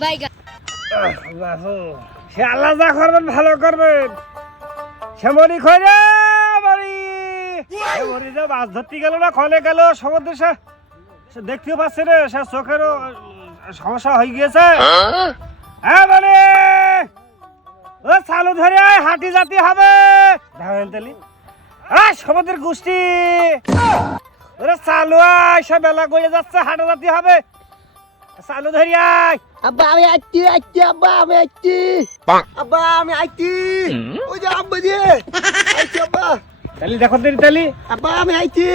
বাইগান সে আল্লাহ যা করবেন ভালো করবেন। শ্যামরি মরি মরি। যে মাছ ধরতে গেল না খলে গেল সমুদ্রে সে সে দেখতেও পাচ্ছে রে সে চোখেরও সমস্যা হয়ে গিয়েছে। হ্যাঁ মানে। ও চালু ধরে আয়, হাঁটি জাতি হবে। তেলি। আয় সমুদ্রের গোষ্ঠী। ওরে চালু আয় সব বেলা গড়ে যাচ্ছে হাঁটা জাতি হবে। চালু ধরি আব্বা আমি আইছি আইছি আব্বা আমি আইছি। আব্বা আমি আইছি। ওই যে আব্বা যে। আইছি আব্বা। তালি দেখো তেলি তালি। আব্বা আমি আইছি।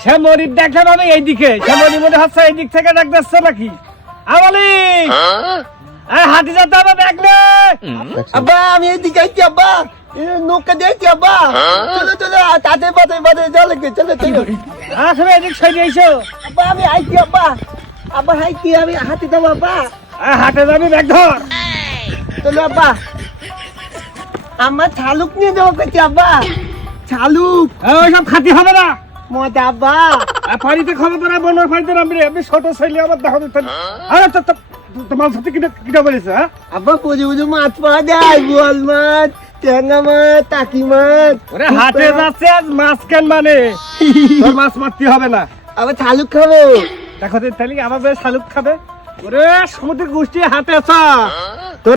সে মরির দেখে পাবে এইদিকে। সে মরি মনে হচ্ছে এই দিক থেকে ডাক দিচ্ছে নাকি আমলি এই হাঁটি যেতে হবে দেখলে আব্বা আমি এইদিকে আইছি আব্বা। এ, নৌকা দিয়েছি আব্বা। চলো চলো তাতে পাতে পাতে চলো চলো চলো। আসলে এদিক সরিয়ে এসো আব্বা আমি আইছি আব্বা। আব্বা আইছি আমি হাতে দেবো আব্বা? এই হাটে যাবি ব্যাগ ধর। চলো আব্বা। আমার ছালুক নিয়ে যাব করছি আব্বা। ওইসব খাতি হবে না। মজা আব্বা। ফাড়িতে তোরা ফাড়িতে নামবি আমি ছোট ছেলে আমার দেখো আরে তো তো- তো- তোমার সাথে কিটা কিটা বলেছে হ্যাঁ? আব্বা পুজো পুজো মাছ পাওয়া যায়। বোয়াল মাছ ট্যাংরা মাছ টাকি মাছ। ওরে হাটে যাচ্ছে আজ মাছ কেন মানে? তোর মাছ মারতে হবে না। আবার ছালুক খাব। দেখো তাহলে আমার বেশ শালুক খাবে? ওরে সমুদ্রের গোষ্ঠী হাতে আসা